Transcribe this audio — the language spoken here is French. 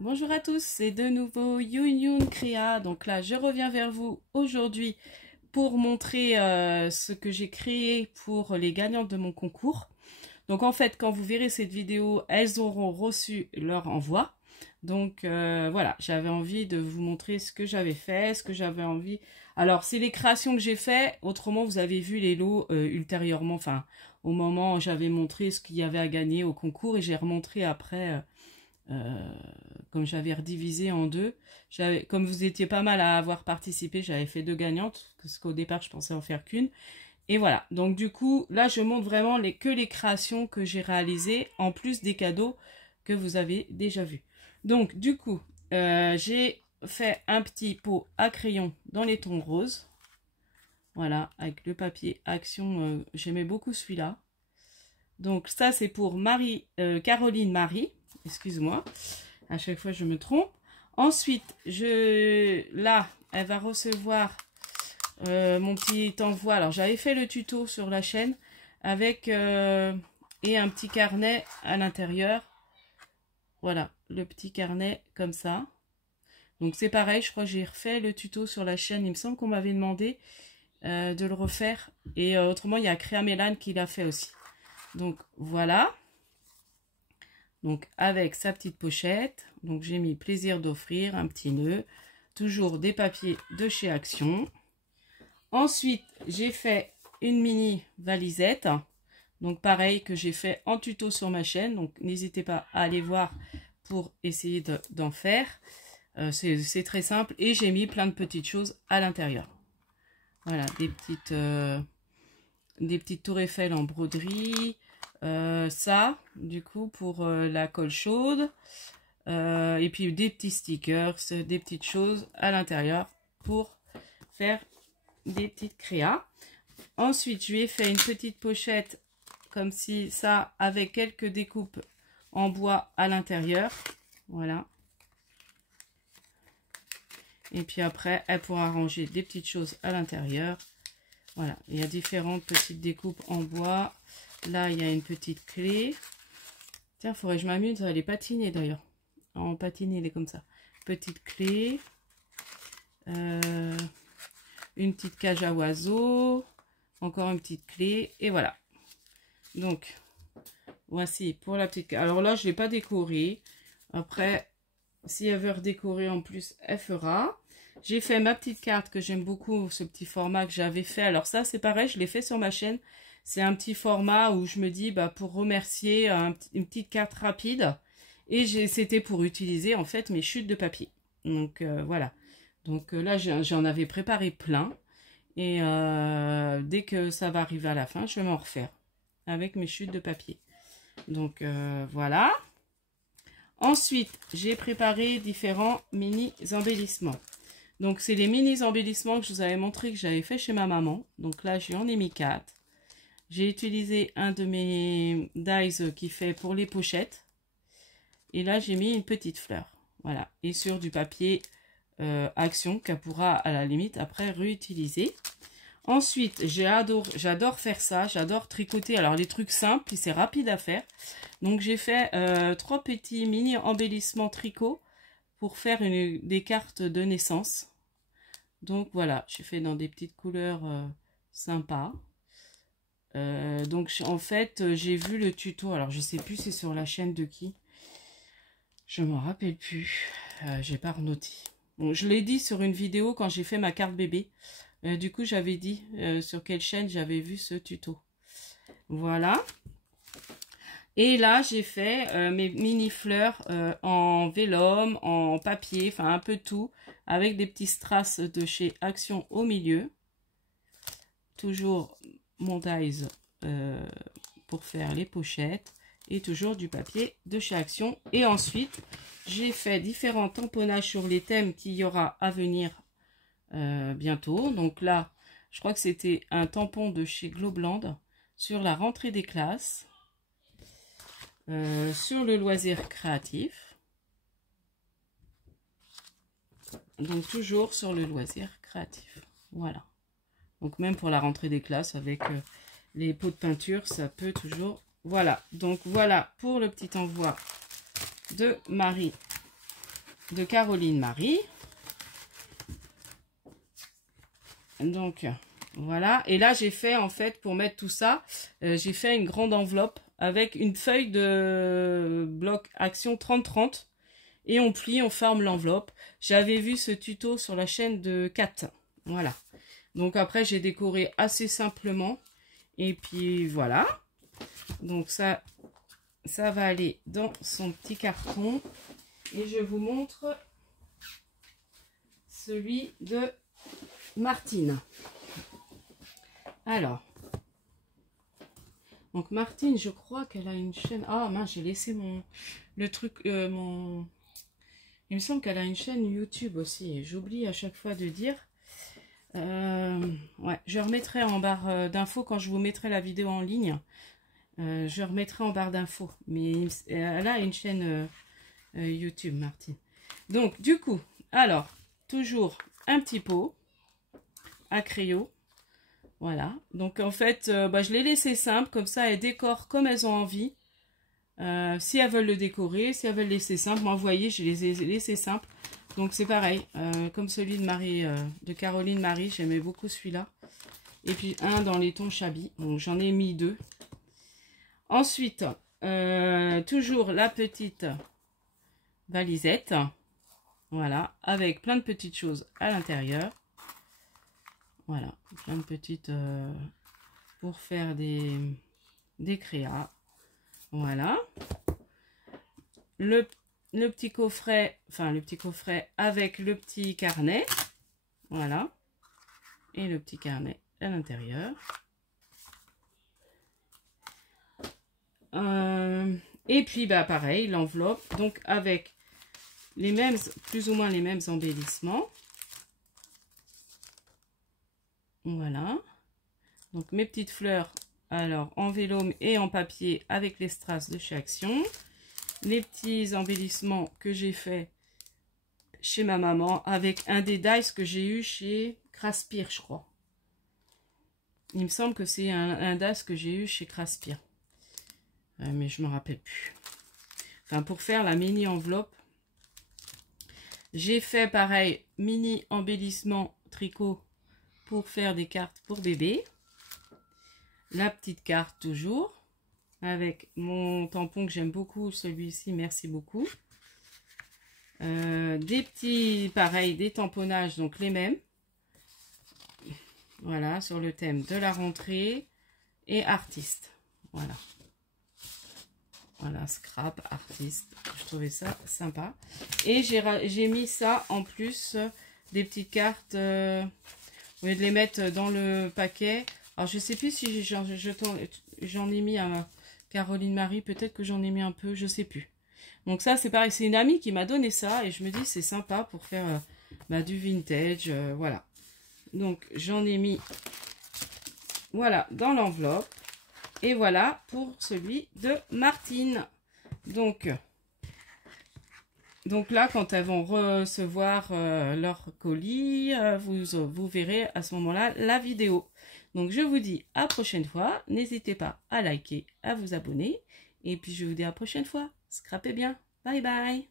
Bonjour à tous, c'est de nouveau Youn Créa. Donc là, je reviens vers vous aujourd'hui pour montrer ce que j'ai créé pour les gagnantes de mon concours. Donc en fait, quand vous verrez cette vidéo, elles auront reçu leur envoi. Donc voilà, j'avais envie de vous montrer ce que j'avais fait, ce que j'avais envie. Alors, c'est les créations que j'ai fait. Autrement, vous avez vu les lots ultérieurement. Enfin, au moment où j'avais montré ce qu'il y avait à gagner au concours et j'ai remontré après... comme j'avais redivisé en deux, comme vous étiez pas mal à avoir participé, j'avais fait 2 gagnantes, parce qu'au départ je pensais en faire qu'une. Et voilà, donc du coup, là je montre vraiment que les créations que j'ai réalisées, en plus des cadeaux que vous avez déjà vus. Donc du coup, j'ai fait un petit pot à crayon dans les tons roses. Voilà, avec le papier Action, j'aimais beaucoup celui-là. Donc ça c'est pour Caroline Marie, excuse-moi. À chaque fois, je me trompe. Ensuite, là, elle va recevoir mon petit envoi. Alors, j'avais fait le tuto sur la chaîne avec et un petit carnet à l'intérieur. Voilà, le petit carnet comme ça. Donc, c'est pareil, je crois que j'ai refait le tuto sur la chaîne. Il me semble qu'on m'avait demandé de le refaire. Et autrement, il y a Créa Mélane qui l'a fait aussi. Donc, voilà. Donc avec sa petite pochette, donc j'ai mis plaisir d'offrir, un petit nœud, toujours des papiers de chez Action. Ensuite, j'ai fait une mini valisette, donc pareil que j'ai fait en tuto sur ma chaîne, donc n'hésitez pas à aller voir pour essayer d'en faire. C'est très simple et j'ai mis plein de petites choses à l'intérieur. Voilà, des petites tours Eiffel en broderie. Ça, du coup, pour la colle chaude. Et puis des petits stickers, des petites choses à l'intérieur pour faire des petites créas. Ensuite, je lui ai fait une petite pochette comme si ça, avec quelques découpes en bois à l'intérieur. Voilà. Et puis après, elle pourra ranger des petites choses à l'intérieur. Voilà, il y a différentes petites découpes en bois. Là, il y a une petite clé. Tiens, il faudrait que je m'amuse à les patiner d'ailleurs. En patiner, il est comme ça. Petite clé. Une petite cage à oiseaux. Encore une petite clé. Et voilà. Donc, voici pour la petite clé. Alors là, je ne l'ai pas décorée. Après, si elle veut redécorer en plus, elle fera. J'ai fait ma petite carte que j'aime beaucoup, ce petit format que j'avais fait. Alors ça, c'est pareil, je l'ai fait sur ma chaîne. C'est un petit format où je me dis, bah, pour remercier, une petite carte rapide. Et c'était pour utiliser, en fait, mes chutes de papier. Donc, voilà. Donc là, j'en avais préparé plein. Et dès que ça va arriver à la fin, je vais m'en refaire avec mes chutes de papier. Donc, voilà. Ensuite, j'ai préparé différents mini embellissements. Donc, c'est les mini embellissements que je vous avais montré que j'avais fait chez ma maman. Donc là, j'en ai mis 4. J'ai utilisé un de mes dies qui fait pour les pochettes. Et là, j'ai mis une petite fleur. Voilà. Et sur du papier Action qu'elle pourra à la limite après réutiliser. Ensuite, j'adore faire ça. J'adore tricoter. Alors, les trucs simples, c'est rapide à faire. Donc, j'ai fait 3 petits mini embellissements tricot pour faire des cartes de naissance. Donc, voilà. J'ai fait dans des petites couleurs sympas. Donc en fait j'ai vu le tuto, alors je sais plus c'est sur la chaîne de qui, je m'en rappelle plus, j'ai pas renoté. Bon, je l'ai dit sur une vidéo quand j'ai fait ma carte bébé, du coup j'avais dit sur quelle chaîne j'avais vu ce tuto. Voilà. Et là j'ai fait mes mini fleurs en vélum, en papier, enfin un peu tout, avec des petits strass de chez Action au milieu. Toujours mon dies pour faire les pochettes et toujours du papier de chez Action. Et ensuite, j'ai fait différents tamponnages sur les thèmes qu'il y aura à venir bientôt. Donc là, je crois que c'était un tampon de chez Globland sur la rentrée des classes, sur le loisir créatif. Donc toujours sur le loisir créatif. Voilà. Donc même pour la rentrée des classes avec les pots de peinture, ça peut toujours... Voilà, donc voilà pour le petit envoi de Marie de Caroline Marie. Donc, voilà. Et là, j'ai fait, en fait, pour mettre tout ça, j'ai fait une grande enveloppe avec une feuille de bloc Action 30-30. Et on plie, on ferme l'enveloppe. J'avais vu ce tuto sur la chaîne de Kat. Voilà. Donc après, j'ai décoré assez simplement. Et puis, voilà. Donc ça va aller dans son petit carton. Et je vous montre celui de Martine. Alors. Donc Martine, je crois qu'elle a une chaîne. Ah mince, j'ai laissé le truc, il me semble qu'elle a une chaîne YouTube aussi. J'oublie à chaque fois de dire. Ouais, je remettrai en barre d'infos quand je vous mettrai la vidéo en ligne. Je remettrai en barre d'infos. Mais elle a une chaîne YouTube, Martine. Donc, du coup, alors, toujours un petit pot à crayon. Voilà. Donc, en fait, je l'ai laissé simple. Comme ça, elles décorent comme elles ont envie. Si elles veulent le décorer, si elles veulent laisser simple, moi vous voyez, je les ai laissés simples. Donc c'est pareil, comme celui de Caroline Marie, j'aimais beaucoup celui-là. Et puis un dans les tons Chabi, donc j'en ai mis 2. Ensuite, toujours la petite valisette, voilà, avec plein de petites choses à l'intérieur. Voilà, plein de petites pour faire des créas. Voilà. Le petit coffret, avec le petit carnet. Voilà. Et le petit carnet à l'intérieur. Et puis, pareil, l'enveloppe. Donc, avec les mêmes, plus ou moins les mêmes embellissements. Voilà. Donc, mes petites fleurs. Alors, en vélome et en papier avec les strass de chez Action. Les petits embellissements que j'ai fait chez ma maman avec un des dies que j'ai eu chez Craspire, je crois. Il me semble que c'est un dice que j'ai eu chez Craspire. Mais je ne me rappelle plus. Enfin, pour faire la mini enveloppe, j'ai fait pareil, mini embellissement tricot pour faire des cartes pour bébé. La petite carte toujours, avec mon tampon que j'aime beaucoup, celui-ci, merci beaucoup. Des petits, pareil, des tamponnages, donc les mêmes. Voilà, sur le thème de la rentrée et artiste. Voilà. Voilà, scrap, artiste. Je trouvais ça sympa. Et j'ai mis ça en plus des petites cartes. Au lieu de les mettre dans le paquet. Alors, je sais plus si j'en ai mis à Caroline Marie. Peut-être que j'en ai mis un peu, je sais plus. Donc ça, c'est pareil. C'est une amie qui m'a donné ça. Et je me dis, c'est sympa pour faire du vintage. Voilà. Donc, j'en ai mis, voilà, dans l'enveloppe. Et voilà pour celui de Martine. Donc là, quand elles vont recevoir leur colis, vous verrez à ce moment-là la vidéo. Donc, je vous dis à la prochaine fois. N'hésitez pas à liker, à vous abonner. Et puis, je vous dis à la prochaine fois. Scrapez bien. Bye bye.